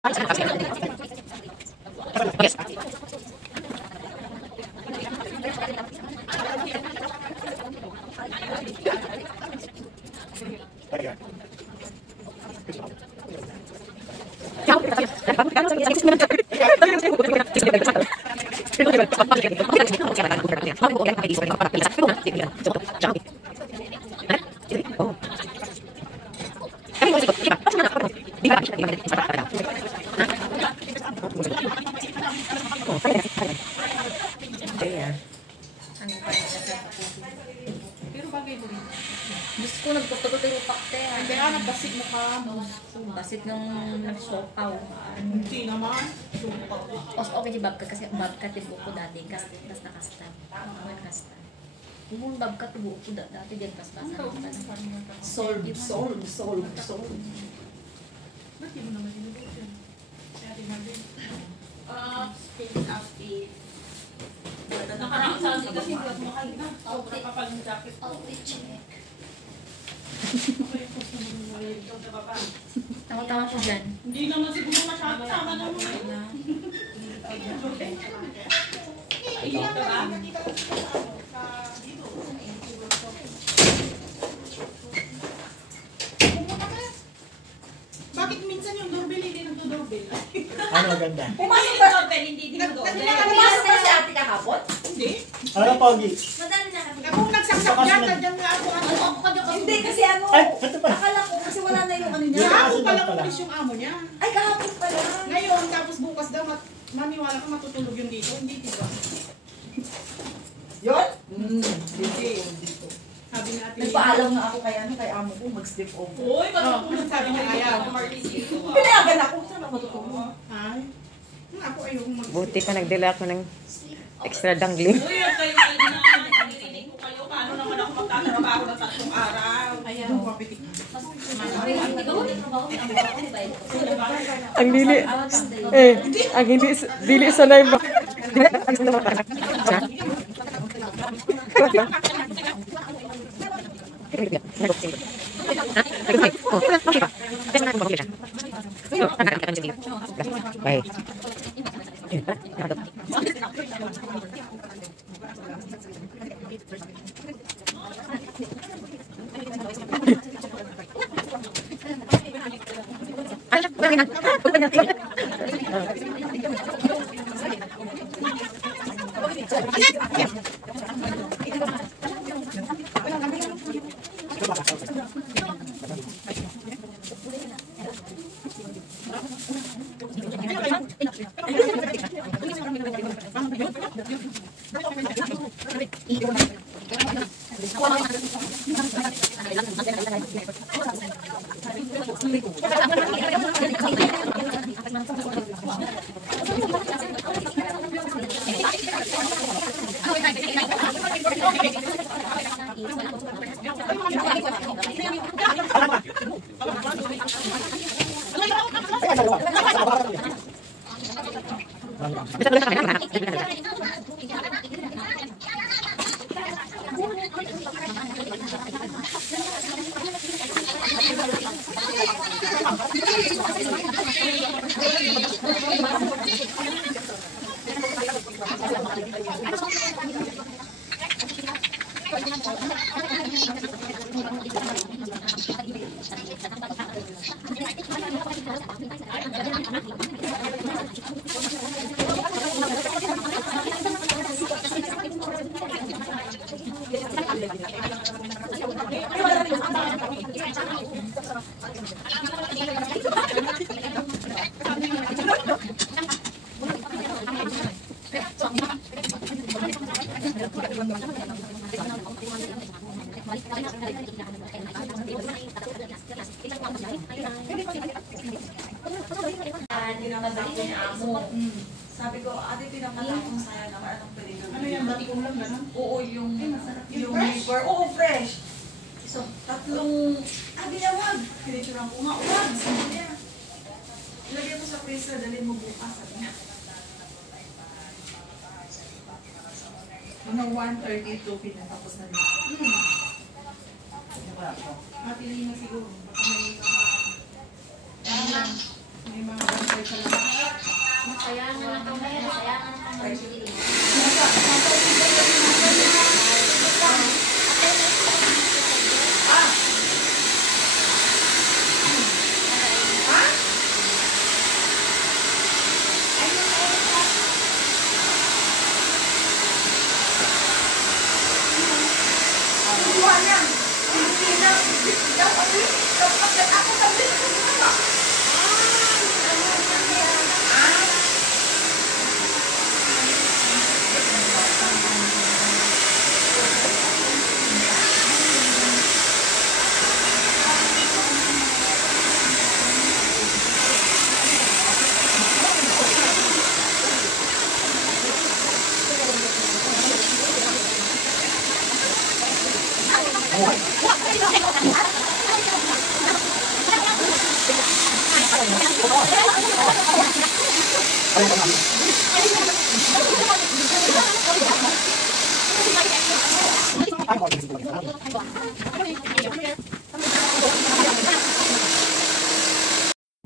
Pero bagay mo rin. Gusto ko nagpapagod yung pakte. Kaya nagbasit mo ka. Basit ng nagsopaw. Hindi naman. Okay si Babka kasi Babka tibo ko dati. Tapos nakastan. Ako nakastan. Yung Babka tibo ko dati din paspasan. Solve. Ba't di mo naman tinubos yun? Kaya tinagin. Speaking of it. Nakaraan sa akin kasi hindi ako makaina. Sobrang kapal ng jacket. Outfit check. Okay, post naman mo yung ito sa baba. Tawa-tawa siya dyan. Hindi naman siguro masyado. Tama na mo na. Ito ba? Bakit minsan yung doorbell hindi nagdo-doorbell? Ano maganda? Pumasok ba doorbell, hindi dinodoorbell? Pumasok ba si ate kahapon? Hindi. Ano, Pogi? Madami na kami. Kung nagsaksak yan, nandiyan nga ako. Ako ka dyan. Hindi kasi ano, Ay, ito pa. akala ko kasi wala na yung ano niya. Kahapon pa lang ulis yung amo niya. Ay, kahapon pala. Ngayon, tapos bukas daw, maniwala ka matutulog yung dito. Hindi, diba? Yun? Hindi. Sabi ni ate. Nagpaalam nga ako kay ano, kay amo ko, mag-sleep over. Uy, matutulog. Sabi niya ayaw. Pinayagan ako, saan ako matutulog? Ay. Ako ayokong mag-sleep. Buti pa nagdala ako ng extra dangling. Uy, kayo na naririnig ko kayo. Paano naman ako magtatrabaho ng 3 araw? Ayaw. Papitik. Ang dili. Ang hindi dili sanay ba? Bye. Pinamabalik ko ni amo. Sabi ko, ate, pinamabalik ko sa'yo naman. Anong pwede gawin? Ano yan? Dati kong lang gano'n? Oo, yung liver. Oo, fresh. So, tatlong, niya, wag. Pinituran ko nga, wag. Sabi niya. Ilagay mo sa freezer, dalhin mo bukas. Sabi niya. Mga 1:32, pinatapos na rin. Mapili na siguro. Baka may mga Masayangan lang kami, masayangan lang kami.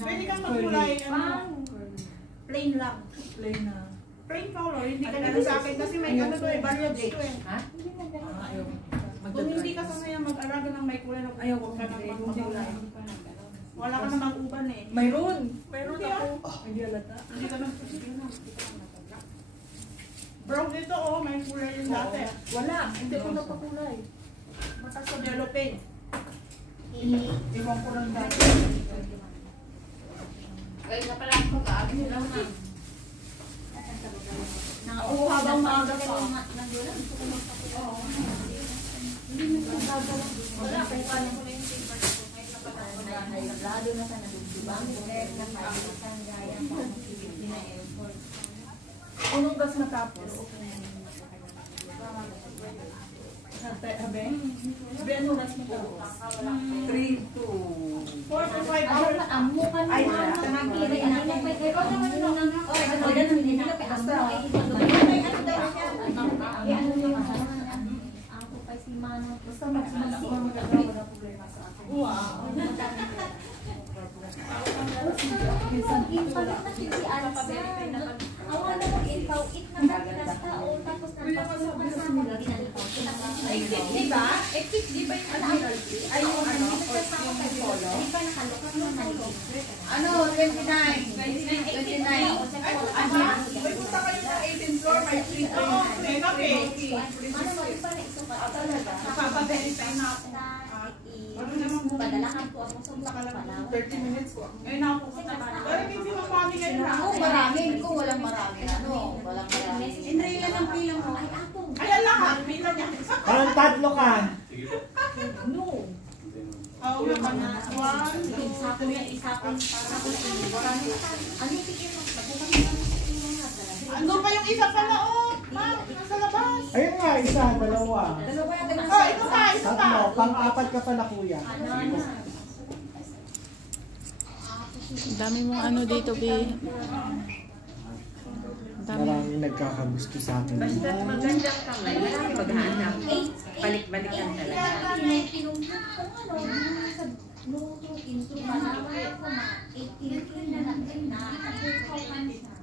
Pwede kang magkulay, Plain lang. Plain na. plain color, hindi ka nila sa akin kasi may ano to eh, variants to eh. Kung hindi ka sanay mag-araga ng may kulay, ayaw ko ka ng magkulay. Wala ka namang uban eh. Mayroon. Mayroon Hindi ako. Hindi alata. Hindi ka nang brown ito oh, may kulay yung dati. Wala. Hindi ko napakulay. Matas sa yellow paint. Iwan ko lang dati. Kaya na pala ako kaagin nila na. Oo, habang maaga pa. Wala, kung paano ko na yung paper ko. Ngayon na pala ako na. Lado na sa nalugdubang, na palitan gaya pa na airport. Unong gas matapos. Habe? Habe, ano gas matapos? 3 to 4 to 5 Ay, hours. amo ka Ay, naman. tanang Kiri, anak mo, kay ikaw naman nung hindi na kay amo. May ano daw siya. Ano yung ako pa si Mano. Basta magsimasiwa magagawa wala problema sa akin. Wow. Impalit na si Alsa. Awa na mag-impaw-it na kanilas tao. Tapos nagpapasukan sa mga ginalipaw. Di ba? Epic, di ba yung Admiralty? Ay, yung ano, yung polo. Di ba nakalukak mo maliit? Ano, 29. 29. May punta kayo sa 18th floor, may free Oo, may kape. Ano mo, di ba naisukat? Nakaka-verify na ako. Padalahan po ako sa mga palawan. 30 minutes ko. Ngayon ako punta ba? Pero hindi mo mami ngayon na. Kung marami, kung walang marami, ano, walang marami. Enray lang ang pila mo. Ay, ako. Ayan lahat, pila niya. Parang tatlo ka. No. Oo nga ba na? One, Isa ko yan, isa ko. Ano yung pikir mo? Pagkukan mo lang yung mga talaga. Ando pa yung isa pala, oh. Ma'am, nasa labas. Ayun nga, isa, dalawa. Dalawa yung Oh, ito pa, ito pa. Tatlo, pang-apat ka pala kuya. Dami mong ano dito, Bi. Maraming nagkakagusto sa akin. Basta magandang kamay, marami maghanap. Balik-balikan talaga. Pinumpot ko ano, sa luto, intro, malaman ako na 18 na natin na, ako man siya.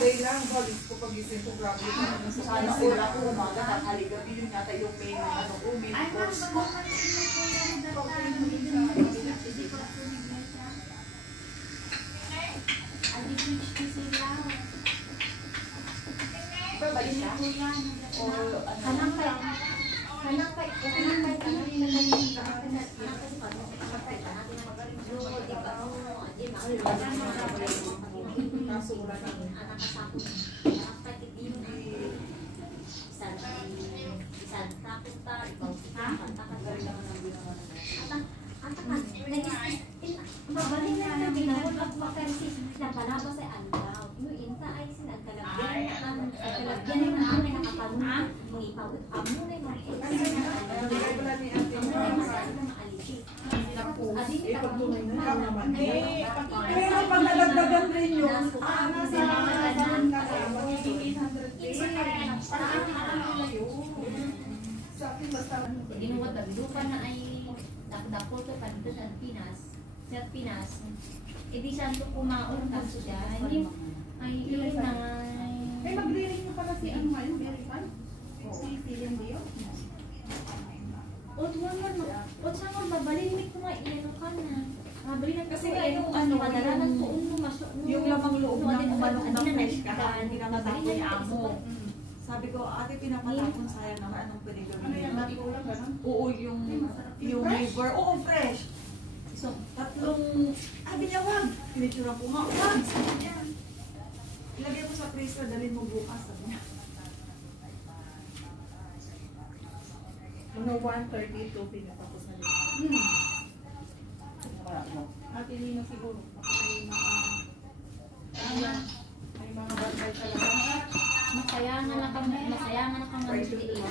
Day lang, balik ko pagising ko, grabe ko. Sana ola ko umaga, tanghali gabi, yun yata yung main, ano ko, main course ko. Kanang kay Kaso wala na. Mabalik na na binawal at makarsis na palabas ay andaw. Yung inta ay sinagkalagyan ng kalagyan ng amay nakapanunod. Mga ipawit, amo na yung mga eksin na amo na yung masasag na maaliti. Adin ka naman. Pero pag nalagdagan rin yun, Nasa saan ka sa magiging 800 days. Parang nila yun. Sa akin basta Ginuwat ang lupa na ay dakdako to dito sa Pinas. Sa Pinas. E di santo kumaon ka siya. Ay yun na. Ay, magre-ring nyo pala si ano ngayon, verify? Si Cillian Dio? Ot naman, ot sa mga babalinig ko nga iano ka na. Mabalinig Kasi ko nga iano yung ka ano, madalanan ko uno maso. yung lamang loob ng manok na fresh ka, hindi na natapon yung amo. Sabi ko, ate, pinapatapon sayang naman, anong pwede Ano gawin yan, niya? matulang ka lang? Oo, yung liver. Oo, fresh. So, tatlong, niya, wag. Pinitsura ko nga, wag. Sabi niya. Ilagay mo sa freezer, dalhin mo bukas. Sabi niya. Mga 1:32, pinatapos na dito. Ate Nino siguro. Baka may mga bagay talaga. Masayangan na kang magdiin.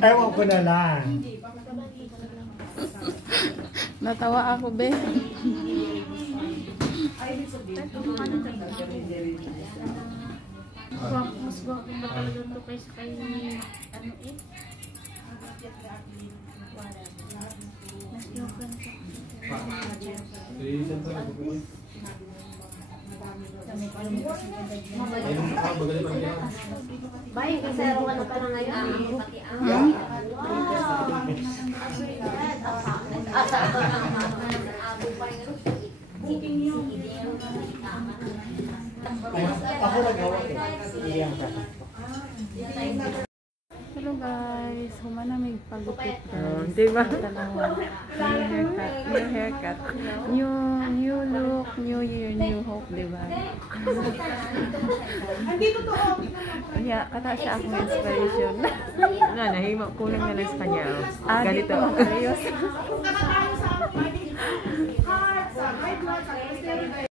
Ewan ko na lang. Natawa ako, be. Mas gwapong ba talaga ito kay sa kay ano eh? Mas yokan Bay, kasi ano ka na ngayon? Ako nagawa ko. Iyan ka. Hello guys, humanamig pagupit guys. Diba? Dalawa. New haircut. New look, new year, new hope, diba? Hindi totoo. Kaya, kata sa akong inspiration. Nga, nahimo kulang na lang sa kanya. Ganito. Ayos. Kung tayo sa heart, sa high blood, sa cholesterol,